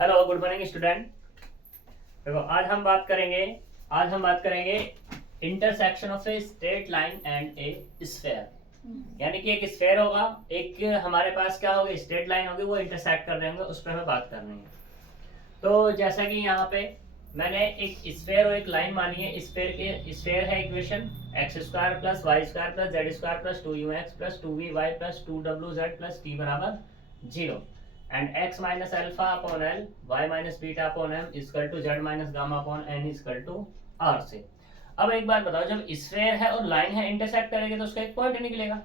Hello, good morning student. देखो आज हम बात करेंगे intersection of a straight line and A sphere. यानी कि एक स्फेयर होगा, एक हमारे पास क्या होगी, स्ट्रेट लाइन होगी, वो इंटरसेक्ट कर रहे होंगे, उस पर हमें बात करनी है। तो जैसा कि यहाँ पे मैंने एक स्फेयर और एक लाइन मानी है। स्फेयर है equation X square plus Y square plus Z square plus 2ux plus 2vy plus 2wz plus t बराबर 0 and x minus alpha upon L y minus beta upon M equal to z minus gamma upon N equal to R से। अब एक बात बताओ, जब sphere है और line है, इंटरसेक्ट करेंगे तो उसका एक पॉइंट निकलेगा।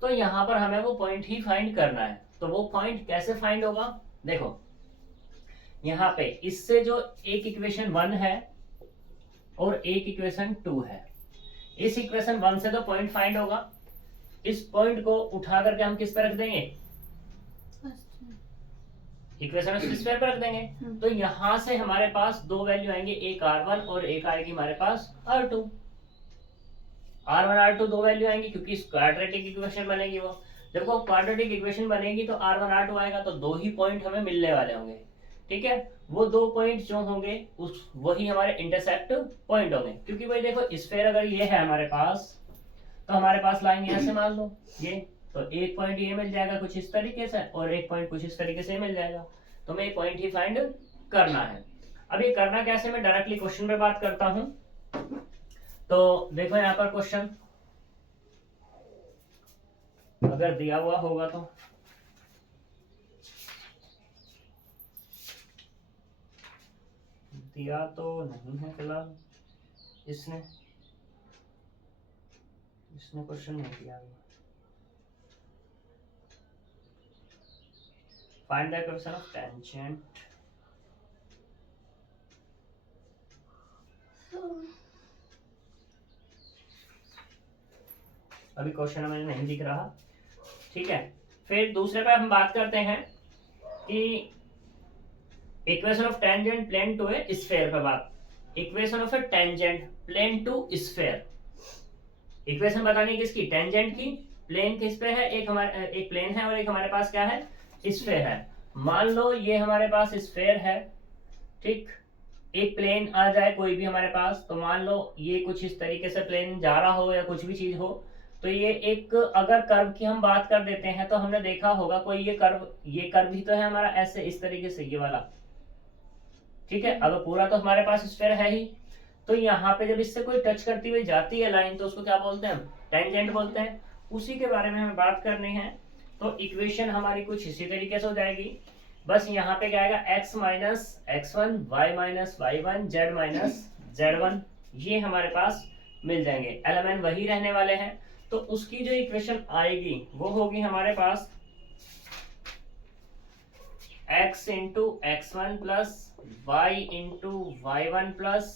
तो यहाँ पर हमें वो पॉइंट ही फाइंड करना है। तो वो पॉइंट कैसे फाइंड होगा, देखो यहाँ पे इससे जो एक इक्वेशन 1 है और एक इक्वेशन 2 है, इस इक्वेशन 1 से तो पॉइंट फाइंड होगा। इस पॉइंट को उठा करके हम किस पे रख देंगे, इक्वेशन स्क्वायर पे रख देंगे। तो यहां से हमारे पास दो वैल्यू आएंगे, एक R1 और एक आएगी हमारे पास R2। R1 R2 दो वैल्यू आएंगी क्योंकि क्वाड्रेटिक इक्वेशन बनेगी। वो जब वो क्वाड्रेटिक इक्वेशन बनेगी तो R1 R2 आएगा, तो दो ही पॉइंट हमें मिलने वाले होंगे। ठीक है, वो दो पॉइंट जो होंगे उस वही हमारे इंटरसेक्ट पॉइंट होंगे। क्योंकि भाई देखो, स्फेयर अगर ये है हमारे पास, तो हमारे पास लाइन यहाँ से मान लो ये, तो एक पॉइंट ये मिल जाएगा कुछ इस तरीके से और एक पॉइंट कुछ इस तरीके से मिल जाएगा। तो हमें एक पॉइंट ही फाइंड करना है। अब ये करना कैसे, मैं डायरेक्टली क्वेश्चन पे बात करता हूं। तो देखो यहाँ पर क्वेश्चन अगर दिया हुआ होगा तो दिया तो नहीं है फिलहाल, इसने क्वेश्चन नहीं दिया। Find the equation of tangent. अभी क्वेश्चन हमें नहीं दिख रहा। ठीक है, फिर दूसरे पे हम बात करते हैं कि equation of tangent plane to a sphere पे बात। Equation of a tangent plane to sphere, equation बतानी किसकी, टेंजेंट की। प्लेन किस पे है, एक प्लेन है और एक हमारे पास क्या है, स्फेयर है। मान लो ये हमारे पास स्फेयर है, ठीक। एक प्लेन आ जाए कोई भी हमारे पास, तो मान लो ये कुछ इस तरीके से प्लेन जा रहा हो या कुछ भी चीज हो, तो ये एक अगर कर्व की हम बात कर देते हैं तो हमने देखा होगा कोई ये कर्व भी तो है हमारा ऐसे इस तरीके से ये वाला। ठीक है, अगर पूरा तो हमारे पास स्फेयर है ही, तो यहाँ पे जब इससे कोई टच करती हुई जाती है लाइन, तो उसको क्या बोलते हैं, टेंजेंट बोलते हैं। उसी के बारे में हमें बात करनी है। तो इक्वेशन हमारी कुछ इसी तरीके से हो जाएगी। बस यहाँ पे क्या आएगा, x minus x1 y minus y1 z minus z1, ये हमारे पास मिल जाएंगे। एलिमेंट वही रहने वाले हैं, तो उसकी जो इक्वेशन आएगी वो होगी हमारे पास x into x1 plus y into y1 plus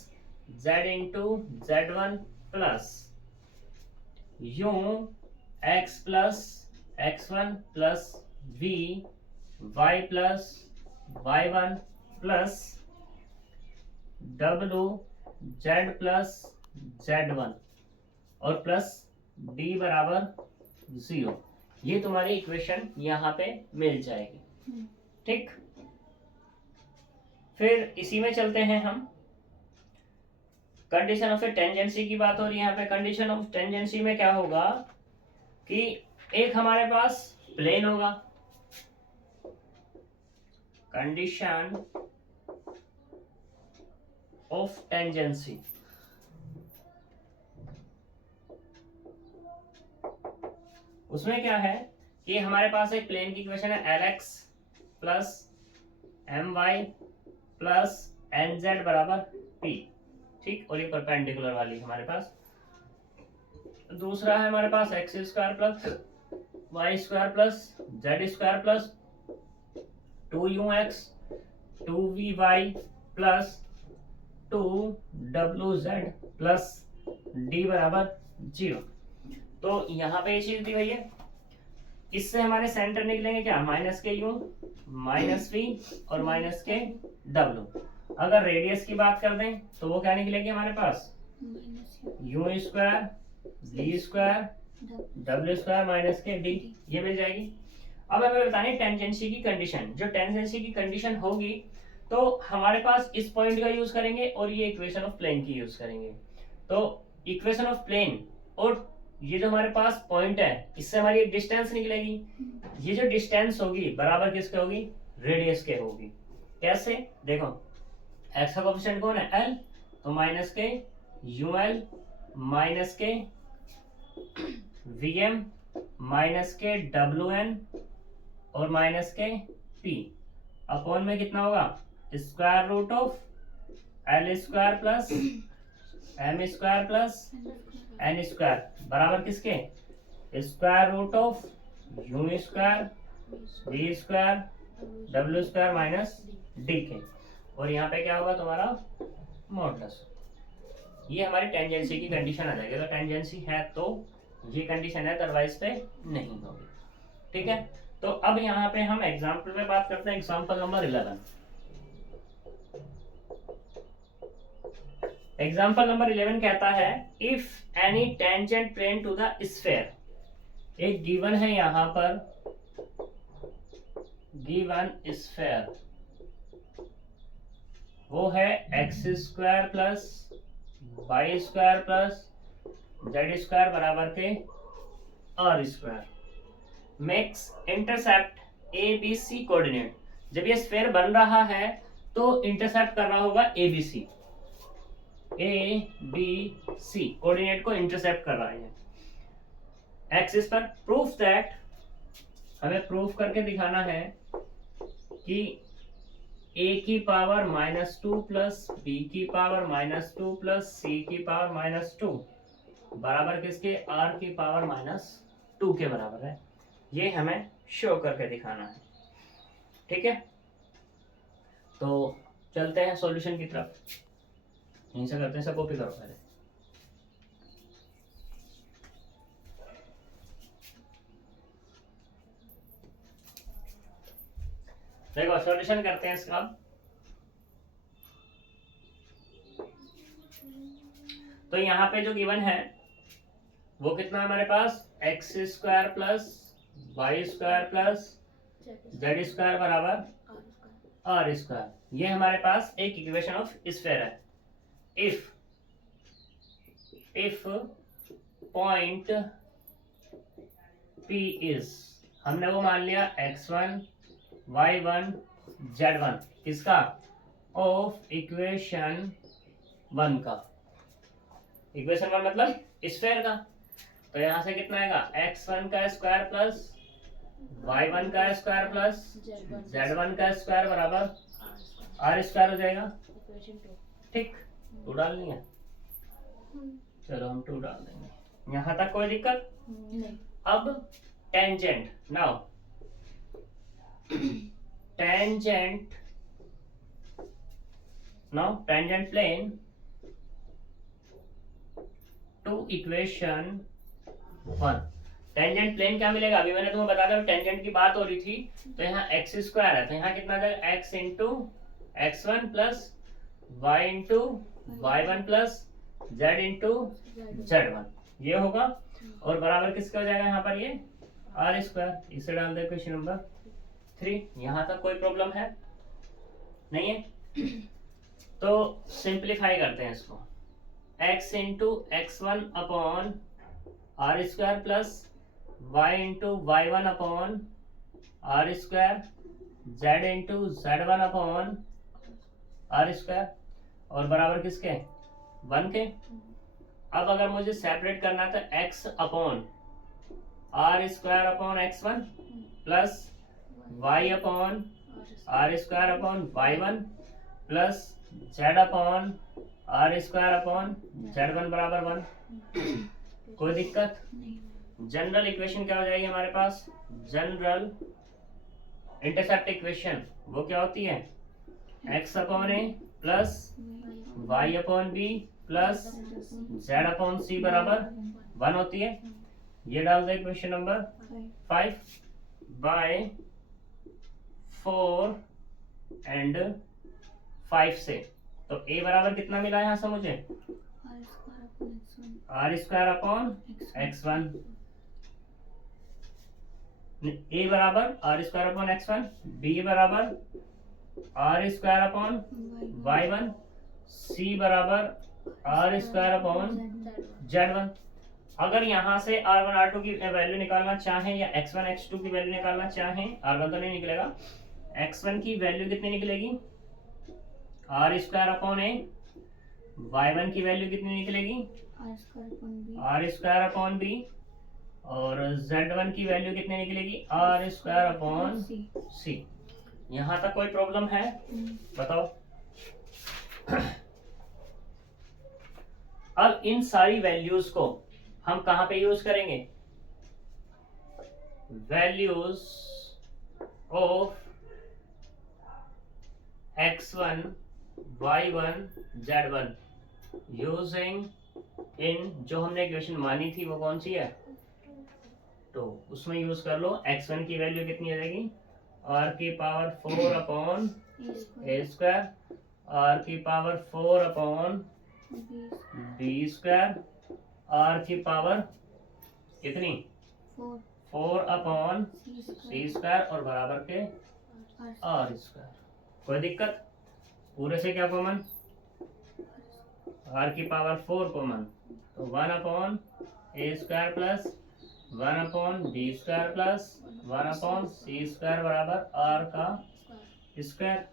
z into z1 plus you x plus x1 plus v y plus y1 plus w z plus z1 और प्लस d बराबर 0। ये तुम्हारी इक्वेशन यहाँ पे मिल जाएगी। ठीक, फिर इसी में चलते हैं हम। कंडीशन ऑफ टेंजेंसी की बात हो रही है यहाँ पे। कंडीशन ऑफ टेंजेंसी में क्या होगा कि एक हमारे पास प्लेन होगा, कंडीशन ऑफ टेंजेंसी, उसमें क्या है कि हमारे पास एक प्लेन की इक्वेशन है Lx plus my plus nz बराबर p। ठीक, और ये परपेंडिकुलर वाली हमारे पास। दूसरा है हमारे पास x square plus Y square plus Z square plus 2ux 2vy plus 2wz plus d बराबर 0। तो यहाँ पे ये चीज दी हुई है। इससे हमारे सेंटर निकलेंगे क्या, माइनस के यू माइनस वी और माइनस के डब्ल्यू। अगर रेडियस की बात कर दें तो वो क्या निकलेगी हमारे पास, u square we square W square minus के डी, ये मिल जाएगी। अब हमें बतानी टेंजेंसी की कंडीशन। जो टेंजेंसी की कंडीशन होगी तो हमारे पास इस पॉइंट का यूज करेंगे और ये इक्वेशन ऑफ प्लेन की यूज करेंगे। तो इक्वेशन ऑफ प्लेन और ये जो हमारे पास पॉइंट है इससे हमारी एक डिस्टेंस निकलेगी। ये जो डिस्टेंस होगी बराबर किसके होगी, रेडियस के होगी। कैसे, देखो एक्स का कोएफिशिएंट कौन है, एल, तो माइनस के U L minus K V M minus के डब्ल्यू एन और माइनस के पी अपॉन में कितना होगा, square root of L square plus M square plus N square बराबर किसके, square root of U square we square W square minus D के, और यहाँ पे क्या होगा तुम्हारा मॉडुलस। ये हमारी टेंजेंसी की कंडीशन आ जाएगी। अगर टेंजेंसी है तो ये कंडीशन है, अदरवाइज पे नहीं होगी। ठीक है, तो अब यहाँ पे हम एग्जाम्पल में बात करते हैं। Example number 11। एग्जाम्पल नंबर 11 कहता है if any tangent plane to the sphere, एक गिवन है यहाँ पर, गिवन स्फेयर वो है x square plus Y square plus Z square बराबर के R square, makes intercept A B C coordinate. जब ये स्फेयर बन रहा है तो इंटरसेप्ट कर रहा होगा A B C, A B C coordinate को इंटरसेप्ट कर रहा है एक्सिस पर। प्रूफ दैट, हमें प्रूफ करके दिखाना है कि a की पावर -2 प्लस बी की पावर -2 प्लस सी की पावर -2 बराबर किसके, r की पावर -2 के बराबर है। ये हमें शो करके दिखाना है। ठीक है, तो चलते हैं सॉल्यूशन की तरफ। यहीं से करते हैं, सब कॉपी करो पहले। देखो सॉल्यूशन करते हैं इसका। तो यहाँ पे जो गिवन है वो कितना है हमारे पास, x square plus Y square plus Z square बराबर आर स्क्वायर। ये हमारे पास एक इक्वेशन ऑफ स्फीयर है। इफ पॉइंट P इज, हमने वो मान लिया x1 y1 z1 किसका, ऑफ इक्वेशन 1 का। इक्वेशन 1 मतलब स्फीयर का। तो यहां से कितना आएगा, x1 का स्क्वायर प्लस y1 का स्क्वायर प्लस z1 का स्क्वायर बराबर r स्क्वायर हो जाएगा। ठीक, 2 डालनी है, चलो हम 2 डाल देंगे। यहां तक कोई दिक्कत नहीं। अब tangent, now tangent plane to equation 1। Tangent plane क्या मिलेगा, अभी मैंने तुम्हें बता दिया टेंजेंट की बात हो रही थी। तो यहाँ एक्स स्क्वायर है, तो यहाँ कितना जाएगा, X into x1 plus Y into y1 plus z into z1 ये होगा, और बराबर किसका हो जाएगा यहाँ पर, ये आर स्क्वायर। इसे डाल दे क्वेश्चन नंबर 3। यहाँ तक कोई प्रॉब्लम है नहीं है। तो सिंप्लीफाई करते हैं इसको, x into x1 upon are square plus Y into y1 upon are square z into z1 upon are square, और बराबर किसके, 1 के। अब अगर मुझे सेपरेट करना है तो x upon are square upon x1 plus y upon are square upon y1 plus z upon are square upon z1 बराबर 1। कोई दिक्कत, जनरल इक्वेशन क्या हो जाएगी हमारे पास, जनरल इंटरसेप्ट इक्वेशन वो क्या होती है, x upon a plus y upon b plus z upon c बराबर 1 होती है। ये डाल दे इक्वेशन नंबर 5 बाय 4 एंड 5 से। तो a बराबर कितना मिला यहाँ से मुझे, r square upon x1, a बराबर r square upon x1, b बराबर r square upon y1, c बराबर आर स्क्वायर अपॉन z1। अगर यहाँ से r1 r2 की वैल्यू निकालना चाहें या x1 x2 की वैल्यू निकालना चाहें, r1 तो नहीं निकलेगा, x1 की वैल्यू कितनी निकलेगी, are square upon A, y1 की वैल्यू कितनी निकलेगी, आर स्क्वायर अपॉन बी, और z1 की वैल्यू कितनी निकलेगी, आर स्क्वायर अपॉन सी। यहाँ तक कोई प्रॉब्लम है? बताओ। अब इन सारी वैल्यूज को हम कहां पे यूज करेंगे, values of x1 y1 z1 using in, जो हमने इक्वेशन मानी थी वो कौन सी है, तो उसमें यूज कर लो। x1 की वैल्यू कितनी आ जाएगी, r की power 4 upon a square, r की power 4 upon b square, r की पावर कितनी 4 अपॉन सी स्क्वायर, और बराबर के आर स्क्वायर। कोई दिक्कत? पूरे से क्या कॉमन, r की पावर 4 कॉमन, तो 1 upon a square plus 1 upon b square plus 1 upon c square बराबर r का स्क्वायर।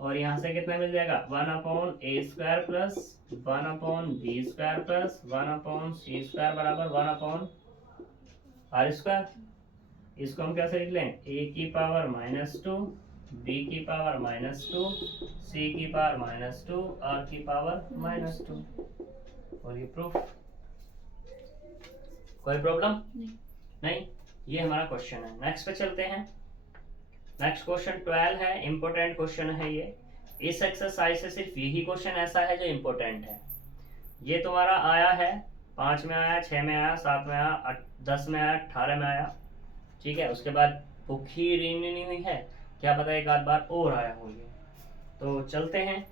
और यहाँ से कितना मिल जाएगा, 1 upon a square plus 1 upon b square plus 1 upon c square बराबर 1 अपॉन आर स्क्वायर। इसको हम कैसे लिख लें, ए की पावर -2, बी की पावर -2, सी की पावर -2, आर की पावर -2। और ये प्रूफ। कोई प्रॉब्लम नहीं? ये हमारा क्वेश्चन है। नेक्स्ट पे चलते हैं। नेक्स्ट क्वेश्चन 12 है, इंपॉर्टेंट क्वेश्चन है ये। इस एक्सरसाइज से सिर्फ यही क्वेश्चन ऐसा है जो इंपॉर्टेंट है। ये तुम्हारा आया है 5 में आया, 6 में आया, 7 में आया, 10 में आया, 18 में आया, ठीक है। उसके बाद बुक ही रिन्यू नहीं हुई है, क्या पता एक आध बार और आया हो ये। तो चलते हैं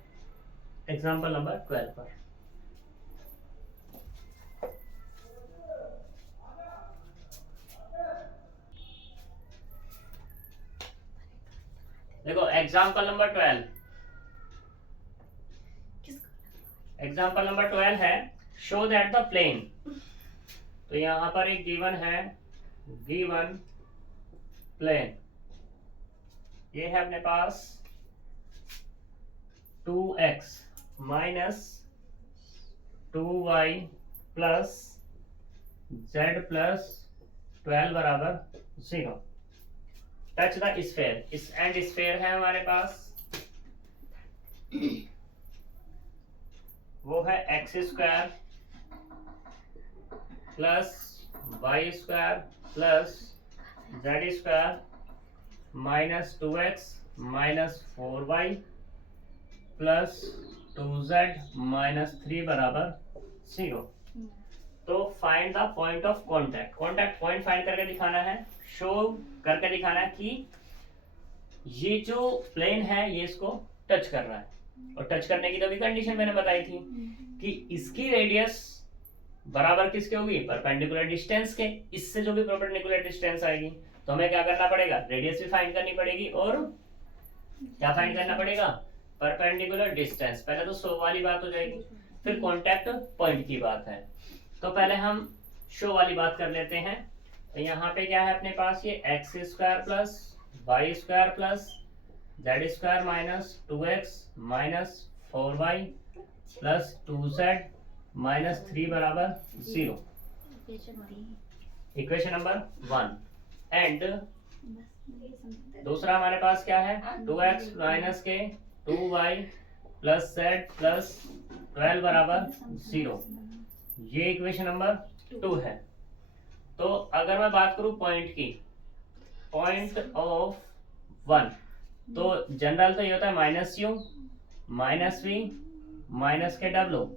एग्जाम्पल नंबर 12 पर। देखो एग्जाम्पल नंबर 12, एग्जाम्पल नंबर 12 है, शो दैट द प्लेन। तो यहां पर एक गिवन है, गिवन प्लेन, ये है अपने पास 2x minus 2y plus z plus 12 बराबर 0। टच द स्फेयर, इस एंड स्फेयर है हमारे पास, वो है x square plus Y square plus Z square minus 2x minus 4y plus 2z minus 3 बराबर 0। तो find the point of contact, contact point find करके दिखाना है, शो करके दिखाना है कि ये जो प्लेन है ये इसको टच कर रहा है। और टच करने की तो भी कंडीशन मैंने बताई थी कि इसकी रेडियस बराबर किसके होगी, परपेंडिकुलर डिस्टेंस के। इससे जो भी परपेंडिकुलर डिस्टेंस आएगी तो हमें क्या करना पड़ेगा, रेडियस भी फाइंड करनी पड़ेगी और क्या फाइंड करना पड़ेगा, परपेंडिकुलर डिस्टेंस। पहले तो शो वाली बात हो जाएगी, फिर कॉन्टैक्ट पॉइंट की बात है। तो पहले हम शो वाली बात कर लेते हैं। तो यहाँ पे क्या है अपने पास, ये x square plus Y square plus Z square minus 2x minus 4y plus 2z minus 3 बराबर 0, इक्वेशन नंबर 1। एंड दूसरा हमारे पास क्या है, 2x माइनस के 2y प्लस z प्लस 12 बराबर 0, ये इक्वेशन नंबर 2 है। तो अगर मैं बात करूं पॉइंट की, पॉइंट ऑफ 1, तो जनरल तो ये होता है minus u minus v minus के डब्ल्यू।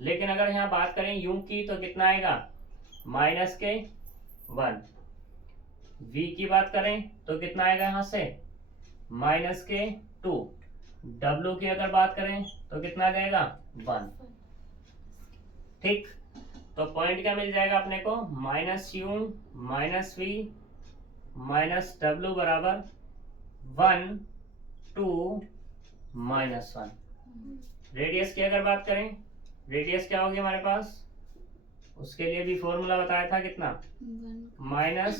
लेकिन अगर यहाँ बात करें यू की तो कितना आएगा, माइनस के 1। वी की बात करें तो कितना आएगा यहाँ से, माइनस के 2। डब्ल्यू की अगर बात करें तो कितना आ जाएगा, 1। ठीक, तो पॉइंट क्या मिल जाएगा अपने को, minus u minus v minus डब्ल्यू बराबर 1, 2 माइनस 1। रेडियस की अगर बात करें, रेडियस क्या होगी हमारे पास, उसके लिए भी फॉर्मूला बताया था कितना, माइनस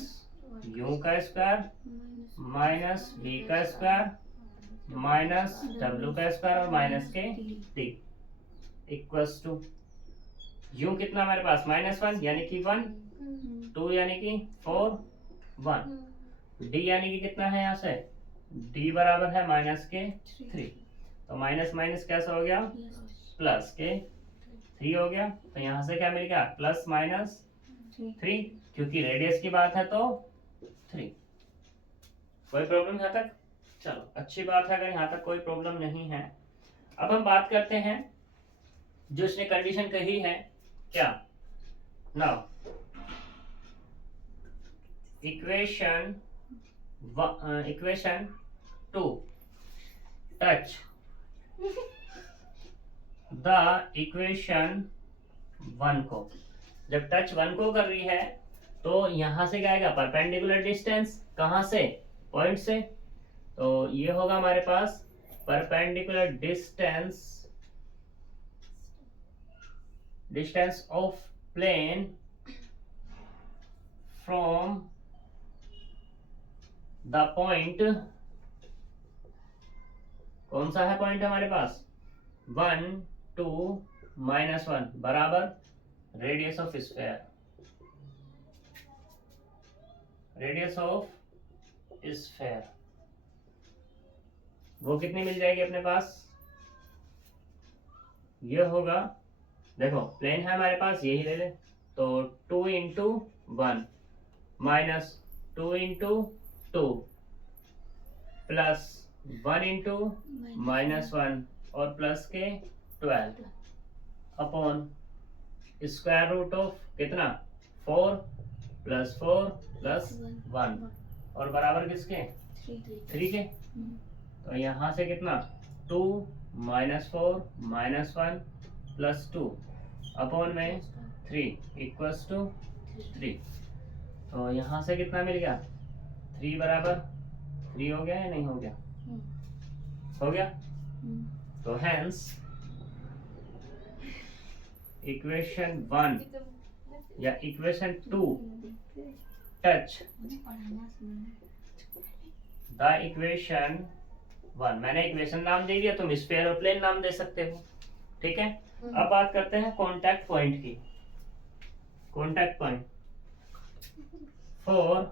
यू का स्क्वायर माइनस वी का स्क्वायर माइनस डब्ल्यू का स्क्वायर और माइनस के टी इक्वल्स टू यू कितना हमारे पास -1 यानी कि 1, 2 यानी कि 4, 1, डी यानी कि कितना है यहाँ से, डी बराबर है माइनस के 3। तो माइनस माइनस कैसा हो गया, प्लस के 3 हो गया। तो यहाँ से क्या मिल गया, प्लस माइनस 3, क्योंकि रेडियस की बात है तो 3। कोई प्रॉब्लम यहाँ तक, चलो अच्छी बात है अगर यहाँ तक कोई प्रॉब्लम नहीं है। अब हम बात करते हैं जो इसने कंडीशन कही है, क्या, now equation 2 touch the equation 1 को। जब टच 1 को कर रही है तो यहां से क्या आएगा, परपेंडिकुलर डिस्टेंस, कहां से, पॉइंट से। तो ये होगा हमारे पास perpendicular distance of plane from the point, कौन सा है पॉइंट हमारे पास, 1 2 -1 बराबर radius of sphere, radius of sphere वो कितनी मिल जाएगी अपने पास, ये होगा, देखो प्लेन है हमारे पास, यही ले ले, तो 2 × 1 माइनस 2 × 2 प्लस 1 × -1 और प्लस के 12 अपॉन स्क्वायर रूट ऑफ कितना, 4 + 4 + 1 और बराबर किसके, 3 के। तो यहाँ से कितना, 2 -4 -1 + 2 अपॉन में 3 इक्वल्स टू 3। तो यहाँ से कितना मिल गया, 3 बराबर 3 हो गया या नहीं हो गया, हो गया। तो हेंस इक्वेशन 1 या इक्वेशन 2 टच द इक्वेशन 1, मैंने इक्वेशन नाम दे दिया, तुम स्फीयर और प्लेन नाम दे सकते हो, ठीक है। अब बात करते हैं कांटेक्ट पॉइंट की। Contact point for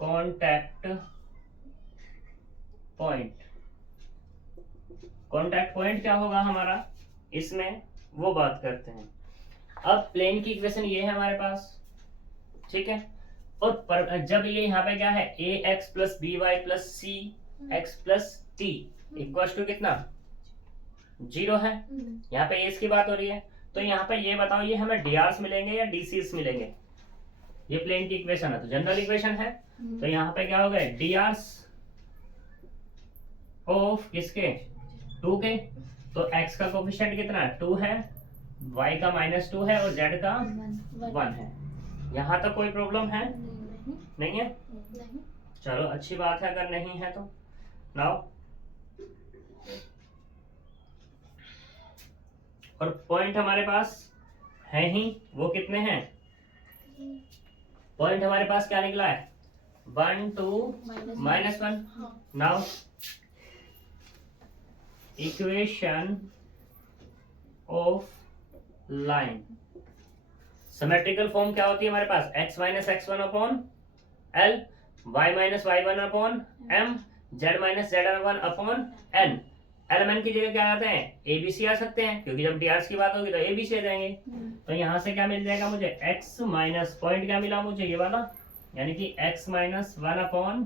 contact point, contact point क्या होगा हमारा इसमें, वो बात करते हैं। अब प्लेन की इक्वेशन ये है हमारे पास, ठीक है, और जब ये यहाँ पे क्या है, ax + by + cx + t equal to कितना, 0 है। यहाँ पे एस की बात हो रही है, तो यहाँ पे ये बताओ, ये हमें drs मिलेंगे या dc's मिलेंगे, ये प्लेन की इक्वेशन है तो जनरल इक्वेशन है। तो यहाँ पे क्या हो गए, drs ऑफ किसके, 2 के। तो x का कोफिशिएंट कितना है, 2 है, y का -2 है और z का 1 है। यहाँ तक कोई प्रॉब्लम है, नहीं है, चलो अच्छी बात है अगर नहीं है तो। नाउ और पॉइंट हमारे पास है ही, वो कितने हैं, पॉइंट हमारे पास क्या निकला है, 1 2 -1। Now equation of line, symmetrical form क्या होती है हमारे पास, x - x1 upon L, y - y1 upon M, z - z1 upon N। Element की जगह क्या आते हैं, ABC आ सकते हैं, क्योंकि जब drs की बात होगी तो ABC आ जाएंगे। तो यहाँ से क्या मिल जाएगा मुझे, x माइनस पॉइंट क्या मिला मुझे, ये वाला, यानी कि x - 1 अपॉन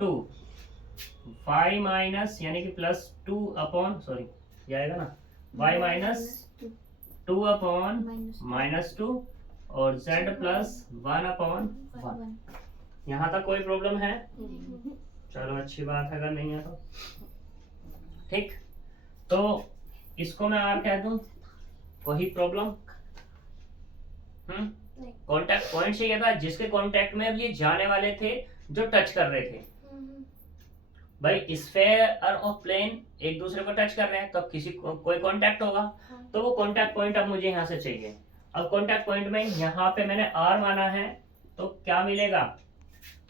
2, y माइनस यानी कि +2 अपॉन, सॉरी ये आएगा ना, y - 2 अपॉन -2 और z + 1 अपॉन 1। यहाँ तक कोई प्रॉब्लम है, चलो अच्छी बात है अगर नहीं है तो, ठीक। तो इसको मैं R कह दूं, कोई प्रॉब्लम, कांटेक्ट पॉइंट चाहिए था जिसके कांटेक्ट में अब ये जाने वाले थे जो टच कर रहे थे, भाई स्फेयर और प्लेन एक दूसरे को टच कर रहे हैं तो किसी को कोई कांटेक्ट होगा, तो वो कांटेक्ट पॉइंट अब मुझे यहाँ से चाहिए। अब कांटेक्ट पॉइंट में यहाँ पे मैंने r माना है, तो क्या मिलेगा,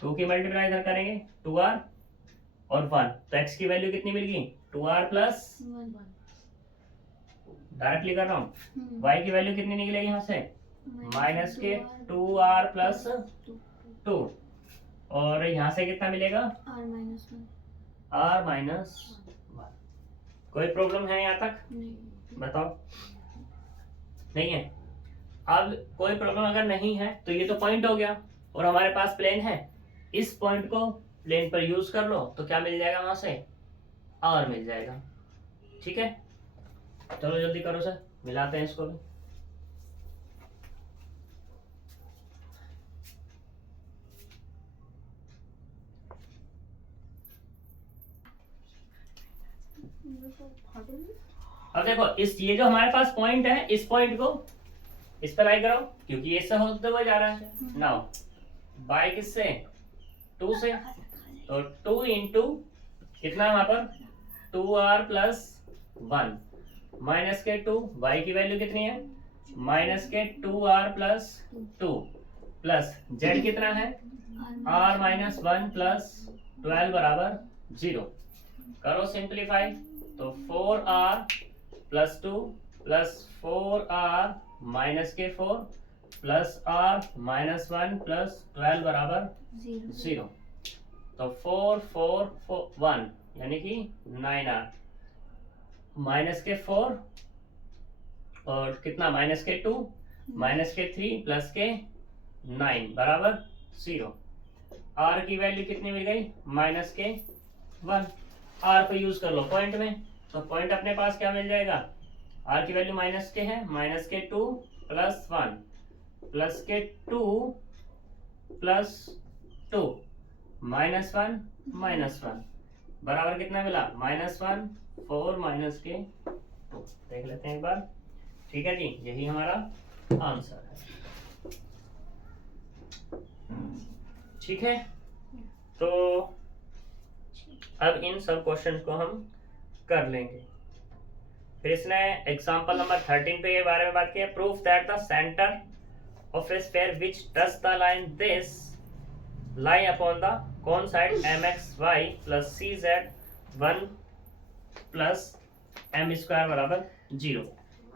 2 की मल्टीप्लाई इधर करेंगे 2r और 1, तो x की वैल्यू कितनी मिल गई 2r प्लस, डायरेक्टली कर रहा हूँ, y की वैल्यू कितनी निकलेगी यहाँ से माइनस के 2r प्लस 2, और यहाँ से कितना मिलेगा r माइनस 1। कोई प्रॉब्लम है यहाँ तक, बताओ, नहीं है। अब कोई प्रॉब्लम अगर नहीं है तो ये तो पॉइंट हो गया और हमारे पास प्लेन है, इस पॉइंट को प्लेन पर यूज कर लो तो क्या मिल जाएगा वहां से r मिल जाएगा। ठीक है, चलो जल्दी करो सर, मिलाते हैं इसको भी। अब देखो इस ये जो हमारे पास पॉइंट है, इस पॉइंट को इस पर लाई करो क्योंकि ये इससे होते हुए जा रहा है। नाउ बाय किससे 2 से, तो 2 इंटू कितना वहां पर 2r प्लस 1 माइनस के 2, y की वैल्यू कितनी है माइनस के 2r प्लस 2 प्लस z कितना है r माइनस 1 प्लस 12 बराबर 0। करो सिंप्लीफाई, तो 4r plus 2 plus 4r minus के 4 प्लस r माइनस 1 प्लस 12 बराबर 0। तो 4 4 4 1 यानी कि 9r माइनस के 4 और कितना माइनस के 2 माइनस के 3 प्लस के 9 बराबर 0। r की वैल्यू कितनी मिल गई माइनस के 1, r को यूज कर लो पॉइंट में, तो पॉइंट अपने पास क्या मिल जाएगा, r की वैल्यू माइनस के है माइनस के 2 प्लस 1 प्लस के 2 प्लस 2 माइनस 1 बराबर कितना मिला माइनस 1 4 माइनस के 2। देख लेते हैं एक बार, ठीक है जी, यही हमारा आंसर है। ठीक है, तो अब इन सब क्वेश्चन को हम कर लेंगे। फिर इसने एग्जांपल नंबर 13 पे ये बारे में बात की है, proof that the centre of a sphere which touch the line this lie upon the कौन side mxy plus cz 1 plus m square बराबर 0।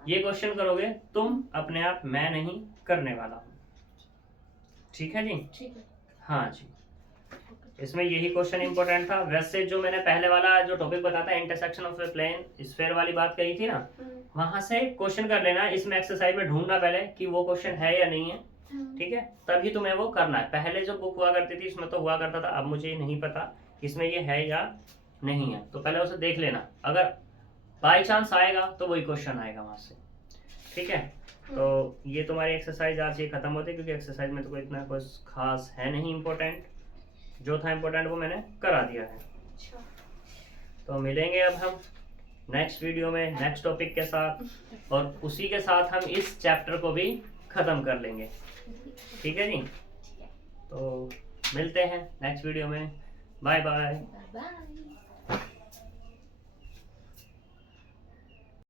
ये क्वेश्चन करोगे तुम अपने आप, मैं नहीं करने वाला हूँ। ठीक है जी, ठीक है, हाँ जी, इसमें यही क्वेश्चन इंपॉर्टेंट था। वैसे जो मैंने पहले वाला जो टॉपिक बताया था intersection of a plane sphere वाली बात कही थी ना, वहां से क्वेश्चन कर लेना, इसमें एक्सरसाइज में ढूंढना पहले कि वो क्वेश्चन है या नहीं है। ठीक है, तभी तुम्हें वो करना है। पहले जो बुक हुआ करती थी उसमें तो हुआ करता था, अब मुझे नहीं पता कि इसमें ये है या नहीं है, तो पहले उसे देख लेना, अगर बाई चांस आएगा तो वही क्वेश्चन आएगा वहां से। ठीक है, तो ये तुम्हारी एक्सरसाइज आज ये खत्म होती है क्योंकि एक्सरसाइज में तो कोई इतना कुछ खास है नहीं इम्पोर्टेंट, जो था इम्पोर्टेंट वो मैंने करा दिया है। तो मिलेंगे अब हम नेक्स्ट वीडियो में नेक्स्ट टॉपिक के साथ, और उसी के साथ हम इस चैप्टर को भी खत्म कर लेंगे। ठीक है जी, तो मिलते हैं नेक्स्ट वीडियो में, बाय बाय। बाय।